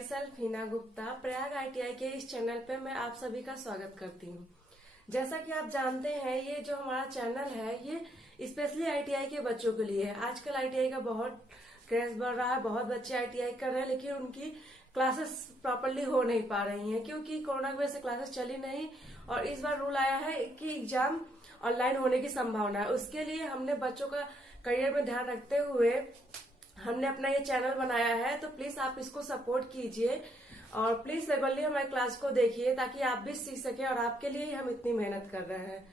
My self Hina Gupta. Prayag ITI के इस channel पे मैं आप सभी का स्वागत करती हूँ। जैसा कि आप जानते हैं, ये जो हमारा चैनल है ये स्पेशली आईटीआई के बच्चों के लिए है। आजकल आईटीआई का बहुत क्रेज बढ़ रहा है, बहुत बच्चे आईटीआई कर रहे हैं, लेकिन उनकी क्लासेस प्रॉपरली हो नहीं पा रही हैं क्योंकि कोरोना की वजह से क्लासेस चली नहीं। और इस बार रूल आया है कि एग्जाम ऑनलाइन होने की संभावना है। उसके लिए हमने बच्चों का करियर में ध्यान रखते हुए हमने अपना ये चैनल बनाया है, तो प्लीज आप इसको सपोर्ट कीजिए और प्लीज रेगुलरली हमारे क्लास को देखिए ताकि आप भी सीख सके। और आपके लिए ही हम इतनी मेहनत कर रहे हैं।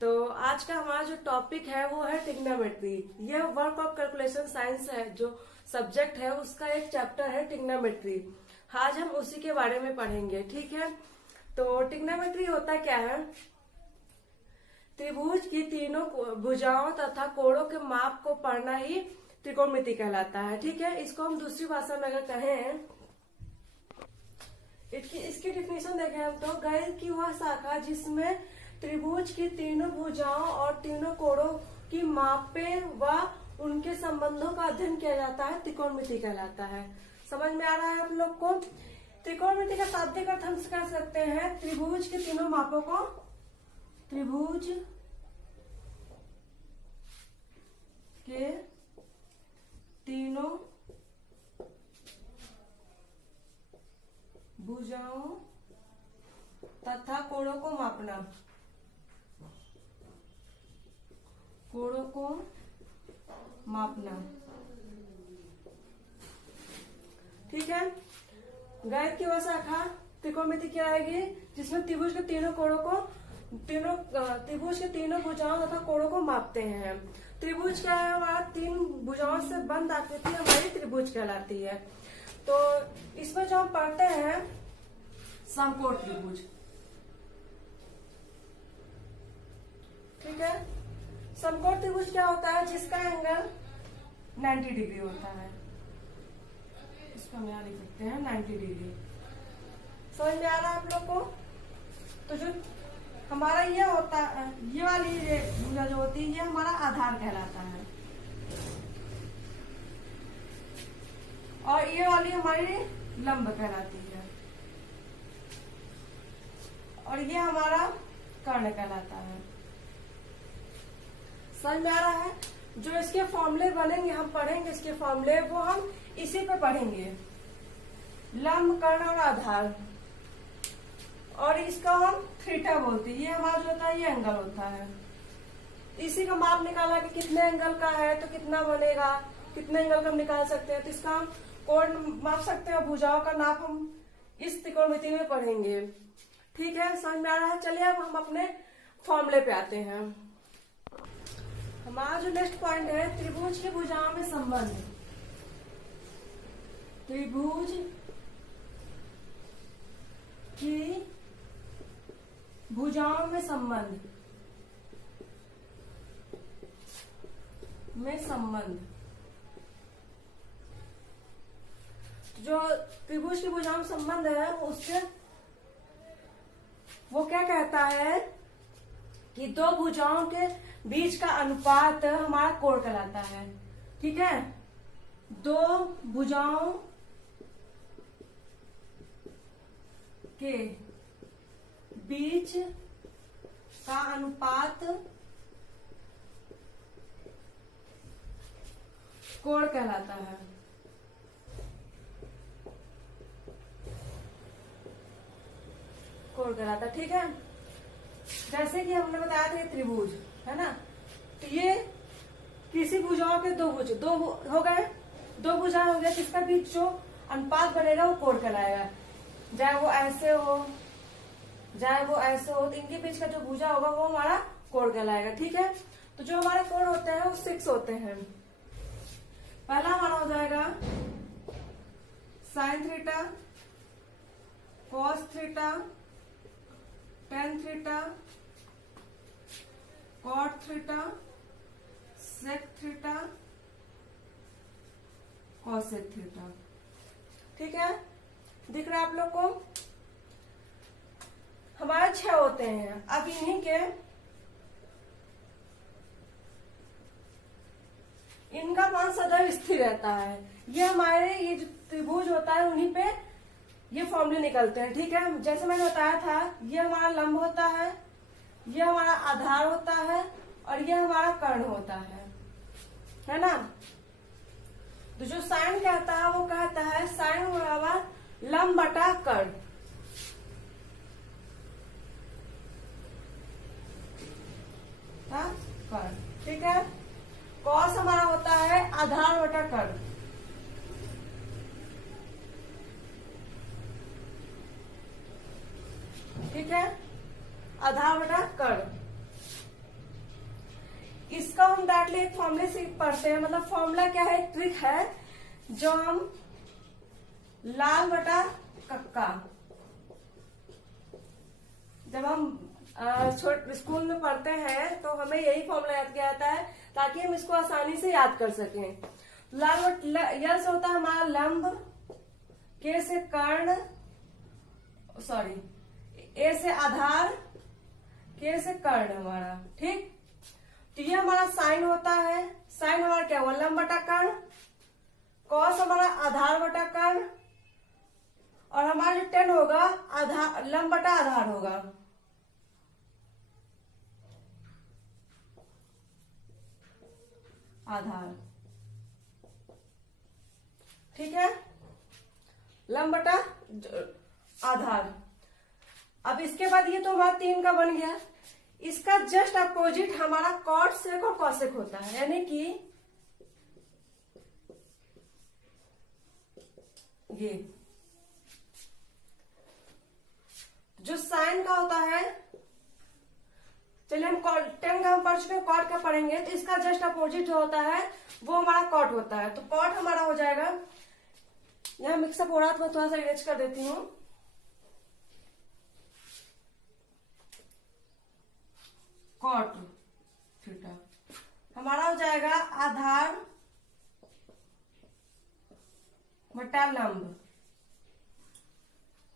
तो आज का हमारा जो टॉपिक है वो है ट्रिग्नोमेट्री। यह वर्क ऑफ कैलकुलेशन साइंस है, जो सब्जेक्ट है उसका एक चैप्टर है ट्रिग्नोमेट्री। आज हम उसी के बारे में पढ़ेंगे, ठीक है। तो ट्रिग्नोमेट्री होता क्या है? त्रिभुज की तीनों भुजाओं तथा कोणों के माप को पढ़ना ही त्रिकोणमिति कहलाता है, ठीक है। इसको हम दूसरी भाषा में अगर कहें, इसकी डिफिनेशन देखें हम तो गणित की वह शाखा जिसमें त्रिभुज की तीनों भुजाओं और तीनों कोणों की मापे व उनके संबंधों का अध्ययन किया जाता है, त्रिकोणमिति कहलाता है। समझ में आ रहा है आप लोग को? त्रिकोणमिति का शाब्दिक अर्थ हम कह सकते हैं त्रिभुज के तीनों मापों को, त्रिभुज के तीनों भुजाओं तथा कोणों को मापना, कोणों को मापना, ठीक है। गणित की वह शाखा त्रिकोणमिति क्या आएगी जिसमें त्रिभुज के तीनों कोणों को त्रिभुज के तीनों भुजाओं तथा कोणों को मापते हैं। त्रिभुज क्या है? हमारा तीन भुजाओं से बंद आकृति हमारी त्रिभुज कहलाती है। तो इसमें जो हम पढ़ते हैं समकोण त्रिभुज, ठीक है। समकोण त्रिभुज क्या होता है? जिसका एंगल 90 डिग्री होता है। इसको हम यहाँ लिख सकते हैं 90 डिग्री। समझ में आ रहा है आप लोग को? तो जो हमारा ये होता है, ये वाली भुजा जो होती है ये हमारा आधार कहलाता है और ये वाली हमारी लंब कहलाती है और ये हमारा कर्ण कहलाता है। समझ में आ रहा है? जो इसके फॉर्मूले बनेंगे, हम पढ़ेंगे इसके फॉर्मूले, वो हम इसी पे पढ़ेंगे, लंब, कर्ण और आधार। और इसका हम थीटा बोलते हैं। ये हमारा जो होता है ये एंगल होता है। इसी का माप निकाला कि कितने एंगल का है तो कितना बनेगा, कितने एंगल का हम निकाल सकते हैं, तो इसका हम कोण माप सकते हैं और भुजाओं का नाप हम इस त्रिकोणमिति में पढ़ेंगे, ठीक है। समझ में आ रहा है? चलिए अब हम अपने फॉर्मूले पे आते हैं। हमारा जो नेक्स्ट पॉइंट है त्रिभुज की भुजाओं में संबंध। त्रिभुज की भुजाओं में संबंध, जो त्रिभुज की भुजाओं में संबंध है उससे वो क्या कहता है कि दो भुजाओं के बीच का अनुपात हमारा कोण कहलाता है, ठीक है। दो भुजाओं के बीच का अनुपात कोण कहलाता है। कोण कहलाता है, ठीक है। जैसे कि हमने बताया था ये त्रिभुज है ना, तो ये किसी भुजाओं के दो हो गए, दो भुजा हो गया, जिसका बीच जो अनुपात बनेगा वो कोण कहलाएगा। चाहे वो ऐसे हो चाहे वो ऐसे हो, तो इनके बीच का जो भुजा होगा वो हमारा कोण कहलाएगा, ठीक है। तो जो हमारे कोण होते हैं वो 6 होते हैं। पहला हमारा हो जाएगा sine theta, cos theta, tan theta, cot theta, sec theta, cosec theta, ठीक है। दिख रहा है आप लोग को? हमारे 6 होते हैं। अब इन्हीं के इनका मान सदैव स्थिर रहता है। ये हमारे ये जो त्रिभुज होता है उन्हीं पे ये फॉर्मूले निकलते हैं। ठीक है, जैसे मैंने बताया था, ये हमारा लंब होता है, ये हमारा आधार होता है और ये हमारा कर्ण होता है ना। तो जो साइन कहता है वो कहता है साइन बराबर लंब बटा कर्ण। कर्ण, ठीक है। कॉस हमारा होता है आधार बटा कर्ण। ठीक है, आधार बटा कर्ण। इसका हम डायरेक्टली एक फॉर्मूले से पढ़ते हैं, मतलब फॉर्मूला क्या है, एक ट्रिक है जो हम लाल बटा कक्का, जब हम स्कूल में पढ़ते हैं तो हमें यही फॉर्मूला याद किया जाता है ताकि हम इसको आसानी से याद कर सकें। लाल यल से होता है हमारा लंब, के से कर्ण, सॉरी ए से आधार, के से कर्ण हमारा। ठीक, तो ये हमारा साइन होता है। साइन हमारा क्या हुआ, लंब बटा कर्ण। कॉस हमारा आधार बटा कर्ण और हमारा जो टेन होगा आधार लंब बटा आधार होगा। आधार, ठीक है, लंब बटा आधार। अब इसके बाद ये तो हमारा 3 का बन गया। इसका जस्ट अपोजिट हमारा कॉट सेक और कॉसेक होता है, यानी कि ये जो साइन का होता है, चलिए हम टेन का हम पढ़ चुके हैं, कॉट का पढ़ेंगे। तो इसका जस्ट अपोजिट जो होता है वो हमारा कॉट होता है। तो कॉट हमारा हो जाएगा, यहां मिक्सअप हो रहा था, मैं थोड़ा सा इरेज कर देती हूँ। कॉट थीटा हमारा हो जाएगा आधार बटा लंब।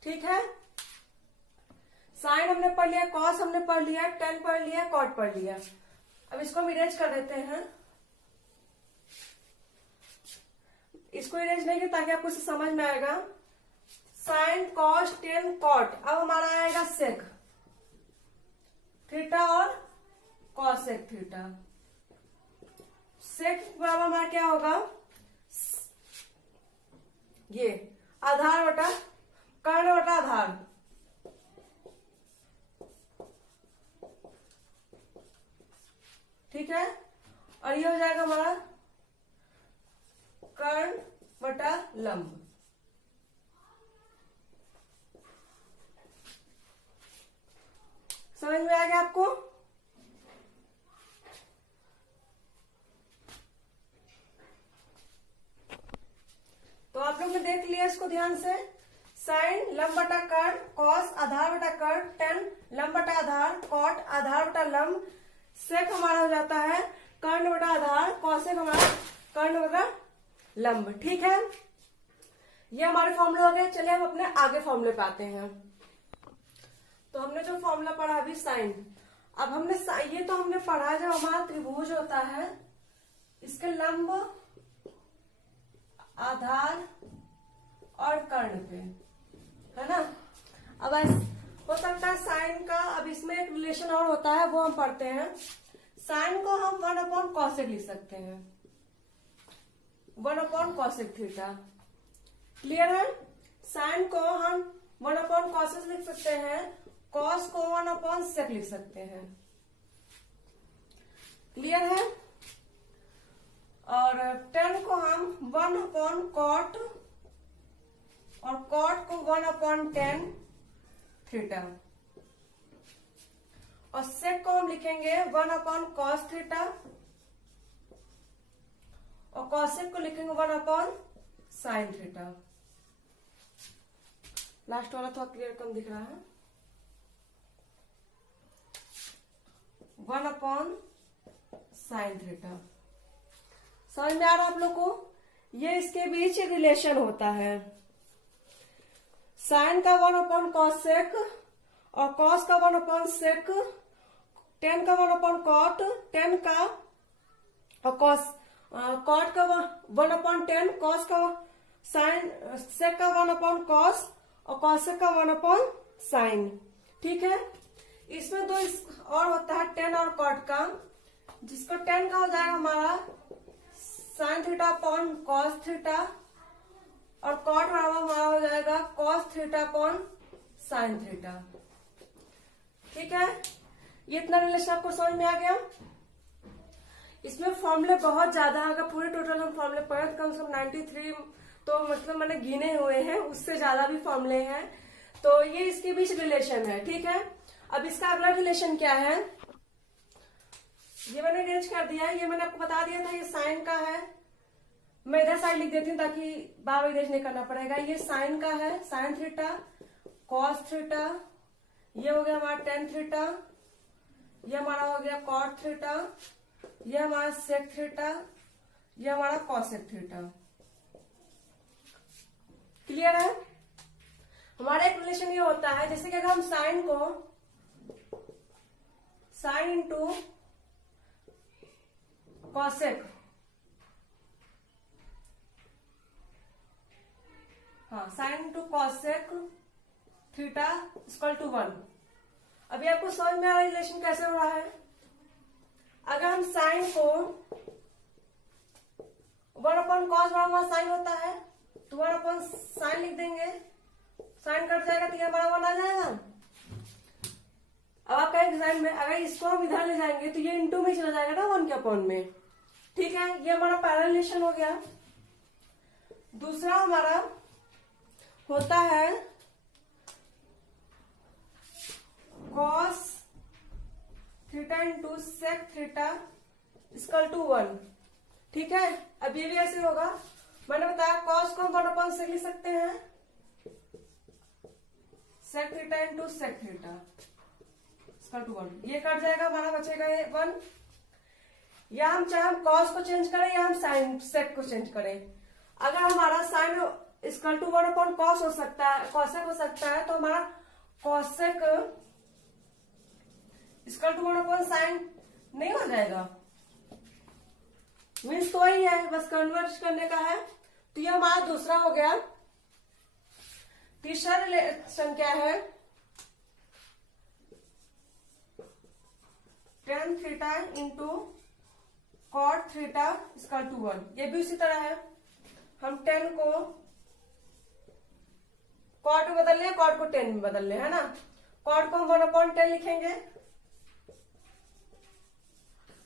ठीक है, साइन हमने पढ़ लिया, कॉस हमने पढ़ लिया, टेन पढ़ लिया, कॉट पढ़ लिया। अब इसको हम इरेज कर देते हैं। इसको इरेज नहीं किया ताकि आपको इसे समझ में आएगा। साइन कॉस टेन कॉट, अब हमारा आएगा सेक थीटा और कॉसेक थीटा। सेक बराबर हमारा क्या होगा, ये आधार बटा कर्ण बटा आधार। ठीक है, और ये हो जाएगा हमारा कर्ण बटा लंब। समझ में आ गया आपको? तो आप लोग ने देख लिया इसको ध्यान से। साइन लंब बटा कर्ण, कॉस आधार बटा कर्ण, टेन लंब बटा आधार, कॉट आधार बटा लंब, सेक हमारा हो जाता है कर्ण बटा आधार, कॉसेक हमारा कर्ण बटा लंब। ठीक है, ये हमारे फॉर्मूले हो गए। चलिए हम अपने आगे फॉर्मूले पे आते हैं। तो हमने जो फॉर्मूला पढ़ा अभी साइन, अब हमने ये तो हमने पढ़ा जब हमारा त्रिभुज होता है, इसके लंब आधार और कर्ण पे, है ना। अब हो सकता है साइन का, अब इसमें एक रिलेशन और होता है वो हम पढ़ते हैं। साइन को हम 1/cosec लिख सकते हैं, 1/cosec थीटा। क्लियर है? साइन को हम 1/cosec लिख सकते हैं, कॉस को 1/sec लिख सकते हैं। क्लियर है? और टेन को हम 1/cot और कॉट को 1/tan थीटा, और सेक को हम लिखेंगे 1/cos थीटा, और कॉसेक को लिखेंगे 1/sin थीटा। लास्ट वाला थोड़ा क्लियर कम दिख रहा है, 1/sin थीटा। समझ में आ रहा है आप लोग को? ये इसके बीच रिलेशन होता है। साइन का 1/cosec और कॉस का 1/sec, टेन का 1/cot, टेन का और कॉस कॉट का 1/tan, कॉस का साइन, सेक का 1/cos और कॉसेक का 1/sin। ठीक है, इसमें दो और होता है tan और cot का, जिसको tan का हो जाएगा हमारा sin theta upon cos theta और cot हमारा हो जाएगा cos theta upon sin theta. ठीक है, ये इतना रिलेशन आपको समझ में आ गया। इसमें फॉर्मूले बहुत ज्यादा है, अगर पूरे टोटल हम फॉर्मूले पढ़े तो कम से कम 93, तो मतलब मैंने गिने हुए हैं, उससे ज्यादा भी फॉर्मूले हैं। तो ये इसके बीच रिलेशन है। ठीक है, अब इसका अगला रिलेशन क्या है, ये मैंने अरेंज कर दिया है, ये मैंने आपको बता दिया था, ये साइन का है। मैं इधर साइड लिख देती हूँ ताकि बार बार अरेंज नहीं करना पड़ेगा। ये साइन का है, साइन थीटा, कॉस थीटा, ये हो गया हमारा टेन थीटा, ये हमारा हो गया कॉट थीटा, ये हमारा सेक थीटा, ये हमारा कॉसेक थीटा। क्लियर है। हमारा एक रिलेशन ये होता है, जैसे कि अगर हम साइन को साइन इंटू कॉसेक, हाँ sine into cosec theta equal to 1। अभी आपको समझ में आ रहा है रिलेशन कैसे हो रहा है। अगर हम साइन को 1/cos बराबर साइन होता है तो 1/sin लिख देंगे, साइन कट जाएगा तो ये हमारा 1 आ जाएगा। अब आप कहेंगे साइन में अगर इसको हम इधर ले जाएंगे तो ये इंटू में चला जाएगा ना 1 के अपॉन में। ठीक है, ये हमारा पैरेलल रिलेशन हो गया। दूसरा हमारा होता है cos theta into sec theta equal to 1। ठीक है, अब ये भी ऐसे होगा, मैंने बताया cos को हम 1/sec लिख सकते हैं, sec theta into sec theta equal to 1। ये कट जाएगा, हमारा बचेगा 1। या हम चाहे हम cos को चेंज करें या हम साइन सेक को चेंज करें। अगर हमारा साइन इक्वल टू 1/cos हो सकता है, कॉसेक हो सकता है, तो हमारा कॉसेक इक्वल टू 1/sin नहीं हो जाएगा। मीन्स तो वही है, बस कन्वर्ट करने का है। तो ये हमारा दूसरा हो गया। तीसरा रिलेशन क्या है, tan theta into cot theta equal to 1। ये भी उसी तरह है, हम tan को कॉट में बदल ले, कॉट को tan में बदल ले, है ना। कॉट को हम 1/10 लिखेंगे,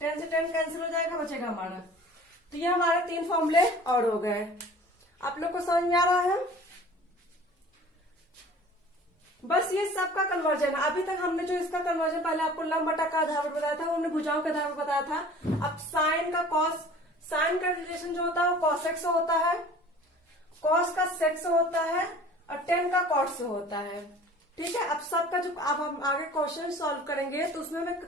10 से 10 कैंसिल हो जाएगा, बचेगा हमारा। तो ये हमारे 3 फॉर्मूले और हो गए। आप लोग को समझ में आ रहा है। बस ये सबका कन्वर्जन। अभी तक हमने जो इसका कन्वर्जन पहले आपको लंब बटा का आधार पर बताया था, वो हमने भुजाओं के आधार पर बताया था। अब साइन का कॉस, साइन का रिलेशन जो होता है वो कॉसेक से होता है, कॉस का सेक से होता है और टेन का कॉट से होता है। ठीक है, अब सबका जो अब हम आगे क्वेश्चन सॉल्व करेंगे तो उसमें हमें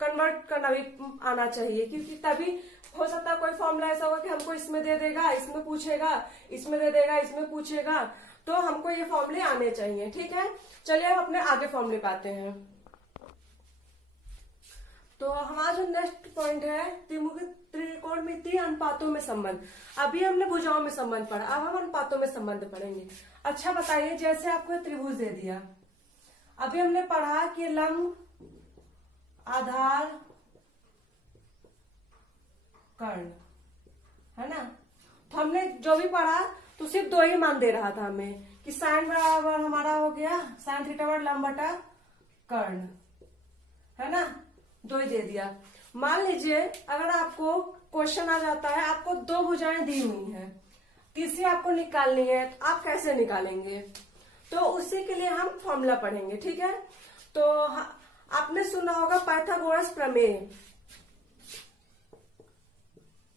कन्वर्ट करना भी आना चाहिए, क्योंकि तभी हो सकता है कोई फॉर्मूला ऐसा होगा कि हमको इसमें दे देगा, इसमें पूछेगा, इसमें दे देगा, इसमें पूछेगा, तो हमको ये फॉर्मूले आने चाहिए। ठीक है, चलिए हम अपने आगे फॉर्मूले पे आते हैं। तो हमारा जो नेक्स्ट पॉइंट है त्रिकोणमितीय अनुपातों में संबंध। अभी हमने भुजाओं में संबंध पढ़ा, अब हम अनुपातों में संबंध पढ़ेंगे। अच्छा बताइए, जैसे आपको त्रिभुज दे दिया, अभी हमने पढ़ा कि लंब, आधार, कर्ण, है ना। तो हमने जो भी पढ़ा तो सिर्फ 2 ही मान दे रहा था हमें कि साइन बराबर हमारा हो गया साइन थीटा बराबर लंब बटा कर्ण, है ना, 2 ही दे दिया। मान लीजिए अगर आपको क्वेश्चन आ जाता है, आपको 2 भुजाएं दी हुई हैं, तीसरी आपको निकालनी है, तो आप कैसे निकालेंगे? तो उसी के लिए हम फॉर्मूला पढ़ेंगे। ठीक है, तो आपने सुना होगा पाइथागोरस प्रमेय।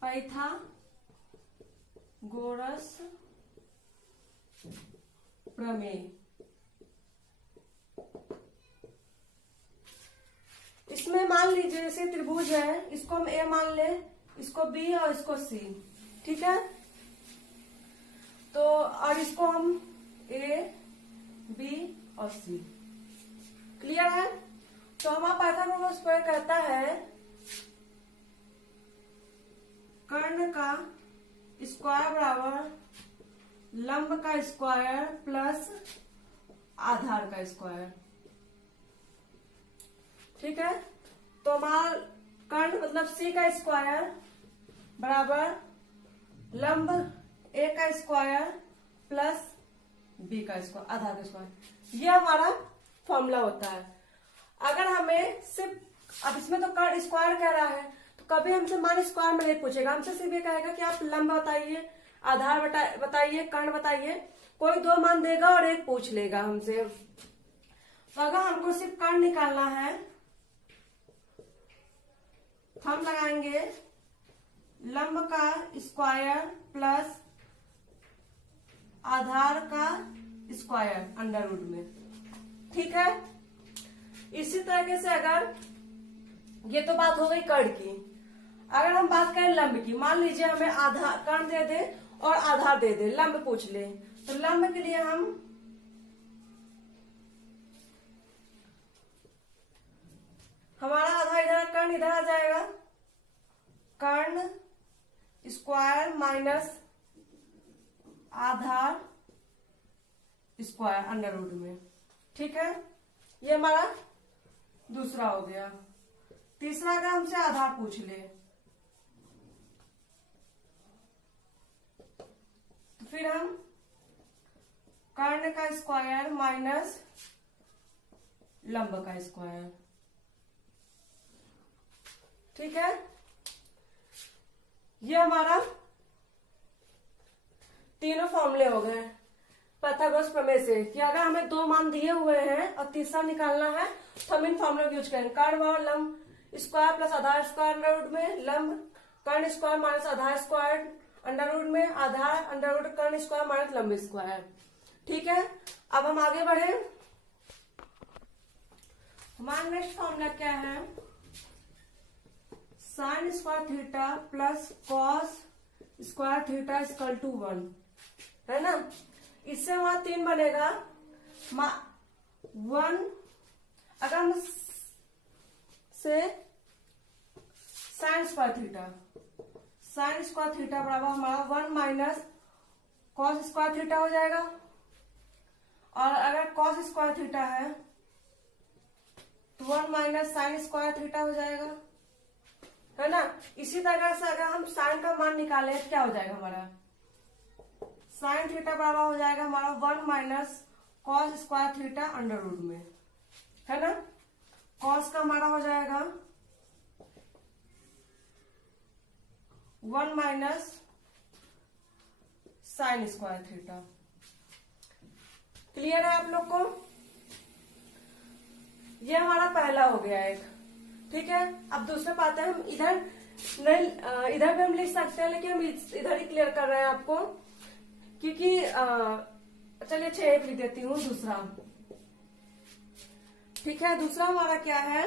पाइथागोरस प्रमेय, इसमें मान लीजिए जैसे त्रिभुज है, इसको हम ए मान ले, इसको बी और इसको सी। ठीक है, तो और इसको हम ए, बी और सी। क्लियर है। तो हमारा पाइथागोरस प्रमेय कहता है कर्ण का स्क्वायर बराबर लंब का स्क्वायर प्लस आधार का स्क्वायर। ठीक है, तो हमारा कर्ण मतलब सी का स्क्वायर बराबर लंब ए का स्क्वायर प्लस बी का स्क्वायर, आधार का स्क्वायर। ये हमारा फॉर्मूला होता है। अगर हमें सिर्फ, अब इसमें तो कर्ण स्क्वायर कह रहा है, तो कभी हमसे मान स्क्वायर में नहीं पूछेगा, हमसे सिर्फ ये कहेगा कि आप लंब बताइए, आधार बताइए, कर्ण बताइए, कोई दो मान देगा और एक पूछ लेगा हमसे। तो अगर हमको सिर्फ कर्ण निकालना है, हम लगाएंगे लंब का स्क्वायर प्लस आधार का स्क्वायर अंडर रूट में। ठीक है, इसी तरीके से अगर, ये तो बात हो गई कर्ण की, अगर हम बात करें लंब की, मान लीजिए हमें आधार कर्ण दे दे और आधार दे दे, लंब पूछ ले, तो लंब के लिए हम हमारा आधार इधर, कर्ण इधर आ जाएगा, कर्ण स्क्वायर माइनस आधार स्क्वायर अंडर रूट में। ठीक है, ये हमारा दूसरा हो गया। तीसरा अगर हमसे आधार पूछ ले, तो फिर हम कर्ण का स्क्वायर माइनस लंब का स्क्वायर। ठीक है, ये हमारा तीनों फॉर्मूले हो गए पाइथागोरस प्रमेय से, कि अगर हमें दो मान दिए हुए हैं और तीसरा निकालना है तो हम इन फॉर्मूले को यूज करेंगे। कर्ण और लंब स्क्वायर प्लस आधार स्क्वायर अंडर रूट में, लंब कर्ण स्क्वायर माइनस आधार स्क्वायर अंडर रूट में, आधार अंडर रूट कर्ण स्क्वायर माइनस लंब स्क्वायर। ठीक है, अब हम आगे बढ़े। हमारा नेक्स्ट फॉर्मूला क्या है, sine square theta plus cos square theta equal to 1, है ना। इससे हमारा 3 बनेगा। 1 अगर हम से साइन स्क्वायर थीटा बराबर हमारा 1 माइनस कॉस स्क्वायर थीटा हो जाएगा, और अगर कॉस स्क्वायर थीटा है तो 1 माइनस साइन स्क्वायर थीटा हो जाएगा, है ना। इसी तरह से अगर हम साइन का मान निकालें तो क्या हो जाएगा, हमारा साइन थीटा बराबर हो जाएगा हमारा 1 minus cos square theta under root में, है ना। कॉस का हमारा हो जाएगा 1 minus sine square theta. Clear है आप लोग को। ये हमारा पहला हो गया एक। ठीक है, अब दूसरे पाते हैं। हम इधर नहीं, इधर भी हम लिख सकते हैं, लेकिन हम इधर ही क्लियर कर रहे हैं आपको, क्योंकि चलिए 6 लिख देती हूँ दूसरा। ठीक है, दूसरा हमारा क्या है,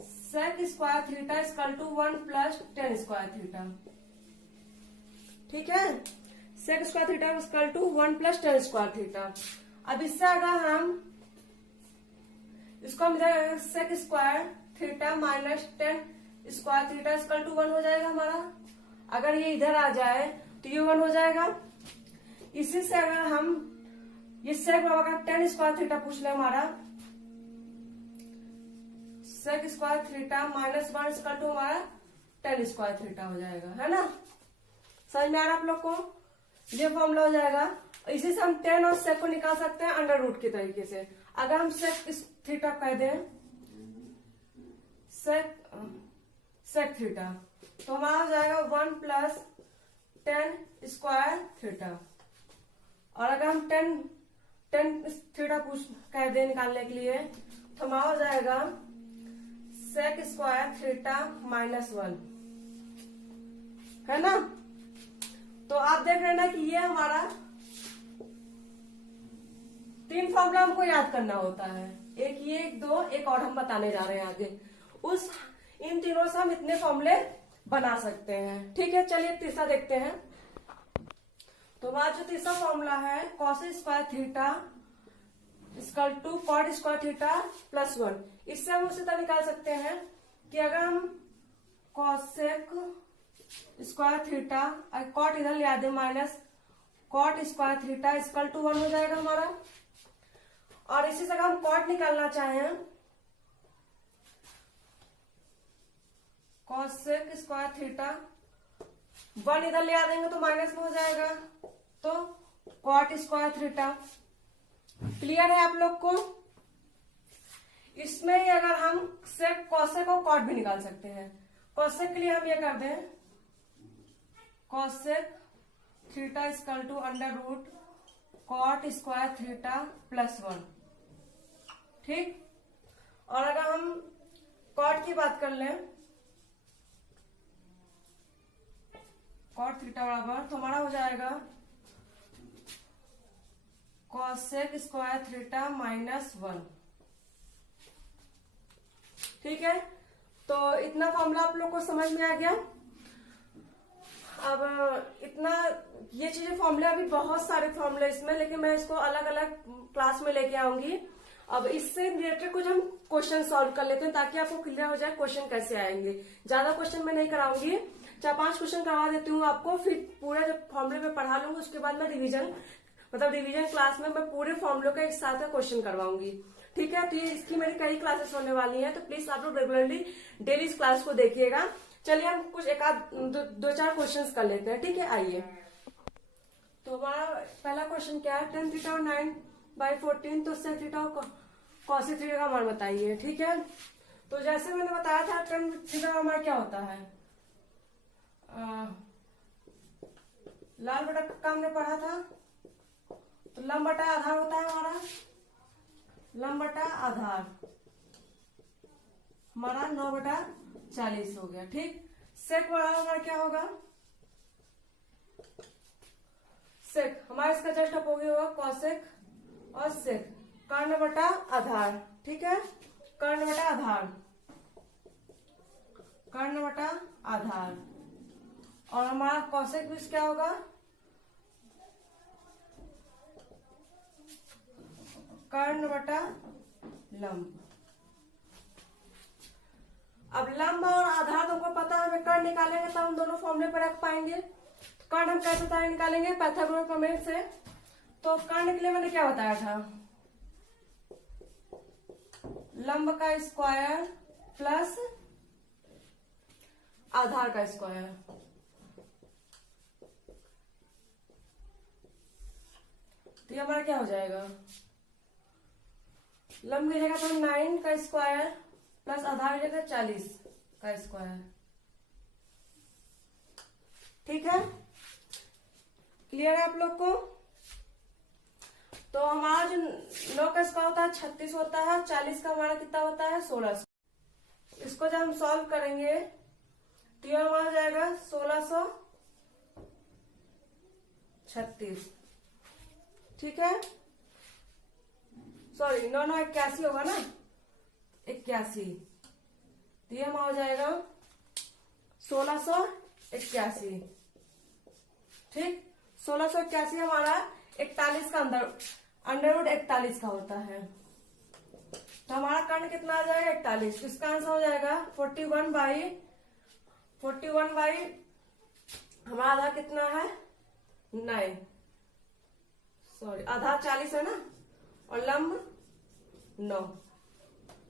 sec square theta equal to 1 plus tan square theta. ठीक है, sec square theta equal to 1 plus tan square theta. अब इससे अगर हम इसको हम इधर sec square theta minus tan square theta equal to 1 हो जाएगा हमारा। अगर ये इधर आ जाए तो ये 1 हो जाएगा। इसी से अगर हम ये सेक बराबर टेन स्क्वायर थीटा पूछ ले, हमारा sec square theta minus 1 equal to हमारा टेन स्क्वायर थीटा हो जाएगा, है ना। समझ में आ रहा है आप लोग को। ये फॉर्मूला हो जाएगा। इसी से हम टेन और सेक को निकाल सकते हैं अंडर रूट के तरीके से। अगर हम सेक थीटा कह दें, सेक थीटा, तो हमारा हो जाएगा 1 प्लस टेन स्क्वायर थीटा। और अगर हम टेन थीटा कह दें निकालने के लिए, तो हमारा हो जाएगा सेक स्क्वायर थीटा माइनस 1, है ना। तो आप देख रहे हैं ना कि ये हमारा 3 फॉर्मूला हमको याद करना होता है। एक ये, एक दो, एक और हम बताने जा रहे हैं आगे। इन तीनों से हम इतने फॉर्मूले बना सकते हैं। ठीक है, चलिए तीसरा देखते हैं। तो हमारा जो तीसरा फॉर्मूला है, cos square theta equal to cot square theta plus 1। इससे हम उसी तरह निकाल सकते हैं कि अगर हम कॉसेक स्क्वायर थीटा और कॉट इधर ले आते minus cot square theta equal to 1 हो जाएगा हमारा। और इसी जगह हम कॉट निकालना चाहें, कॉसेक स्क्वायर थीटा 1 इधर ले आ देंगे तो माइनस में हो जाएगा, तो कॉट स्क्वायर थीटा। क्लियर है आप लोग को? इसमें ही अगर हम सेक कॉसेक और कॉट भी निकाल सकते हैं। कॉसेक के लिए हम ये कर दें, cosec theta equal to under root cot square theta plus 1। ठीक। और अगर हम कॉट की बात कर लें, कॉट थीटा बराबर तो हमारा हो जाएगा कॉसेक स्क्वायर थीटा माइनस 1। ठीक है, तो इतना फॉर्मूला आप लोग को समझ में आ गया। अब इतना ये चीजें फॉर्मूले, अभी बहुत सारे फॉर्मूले इसमें, लेकिन मैं इसको अलग अलग क्लास में लेके आऊंगी। अब इससे रिलेटेड कुछ हम क्वेश्चन सॉल्व कर लेते हैं ताकि आपको क्लियर हो जाए क्वेश्चन कैसे आएंगे। ज्यादा क्वेश्चन मैं नहीं कराऊंगी, 4-5 क्वेश्चन करवा देती हूँ आपको, फिर पूरा जब फॉर्मूले में पढ़ा लूंगी उसके बाद मैं रिवीजन क्लास में मैं पूरे फॉर्मूले का एक साथ में क्वेश्चन करवाऊंगी। ठीक है, तो ये इसकी मेरी कई क्लासेस होने वाली हैं, तो प्लीज आप लोग रेगुलरली डेली इस क्लास को देखिएगा। चलिए हम कुछ एक आध 2-4 क्वेश्चन कर लेते हैं। ठीक है, आइए। तो हमारा पहला क्वेश्चन क्या है, tan थीटा और 9/14, तो sec थीटा और cos थीटा का मान बताइए। ठीक है, तो जैसे मैंने बताया था tan थीटा का मान क्या होता है, लाल बटा का हमने पढ़ा था, तो लंब बटा आधार होता है हमारा, लंब बटा आधार हमारा 9/40 हो गया। ठीक, सेक बराबर हमारा क्या होगा, सेक हमारा इसका जस्ट अपोजिट होगा कॉसेक और सेक, कर्ण बटा आधार। ठीक है, कर्ण बटा आधार, कर्ण बटा आधार। और हमारा कॉसेक भी क्या होगा, कर्ण बटा लंब। अब लंब और आधार तुमको पता है, हमें कर्ण निकालेंगे तब हम दोनों फॉर्मूले पर रख पाएंगे। कर्ण हम कैसे बताएंगे, निकालेंगे पाइथागोरस प्रमेय से। तो कर्ण के लिए मैंने क्या बताया था, लंब का स्क्वायर प्लस आधार का स्क्वायर। तो ये हमारा क्या हो जाएगा, लंब की जगह पर 9 का स्क्वायर प्लस आधार की जगह 40 का स्क्वायर। ठीक है, क्लियर है आप लोग को? तो हमारा जो 9 का स्क्वायर होता है 36 होता है, 40 का हमारा कितना होता है 1600। इसको जब हम सॉल्व करेंगे तो यह हमारा जाएगा 1636। ठीक है, सॉरी 9 81 होगा ना, 81। तो ये हमारा हो जाएगा 1681। ठीक, 1681 हमारा 41 का अंडरवुड 41 का होता है। तो हमारा कर्ण कितना आ जाएगा 41। इसका आंसर हो जाएगा 41/, हमारा आधार कितना है 9, सॉरी आधार 40 है ना, और लंब 9।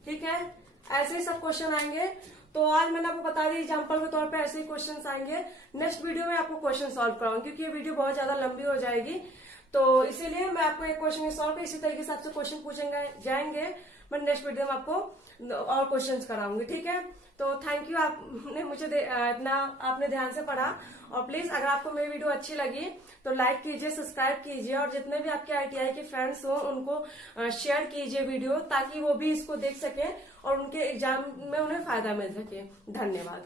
ठीक है, ऐसे ही सब क्वेश्चन आएंगे। तो आज मैंने आपको बता दी एग्जाम्पल के तौर पे ऐसे ही क्वेश्चन आएंगे। नेक्स्ट वीडियो में आपको क्वेश्चन सॉल्व कराऊंगी क्योंकि ये वीडियो बहुत ज्यादा लंबी हो जाएगी, तो इसीलिए मैं आपको एक क्वेश्चन सॉल्व इसी तरीके से आपसे क्वेश्चन पूछेंगे जाएंगे। मैं नेक्स्ट वीडियो में आपको और क्वेश्चन कराऊंगी। ठीक है, तो थैंक यू, आपने मुझे इतना आपने ध्यान से पढ़ा। और प्लीज अगर आपको मेरी वीडियो अच्छी लगी तो लाइक कीजिए, सब्सक्राइब कीजिए, और जितने भी आपके ITI के फ्रेंड्स हो उनको शेयर कीजिए वीडियो, ताकि वो भी इसको देख सके और उनके एग्जाम में उन्हें फायदा मिल सके। धन्यवाद।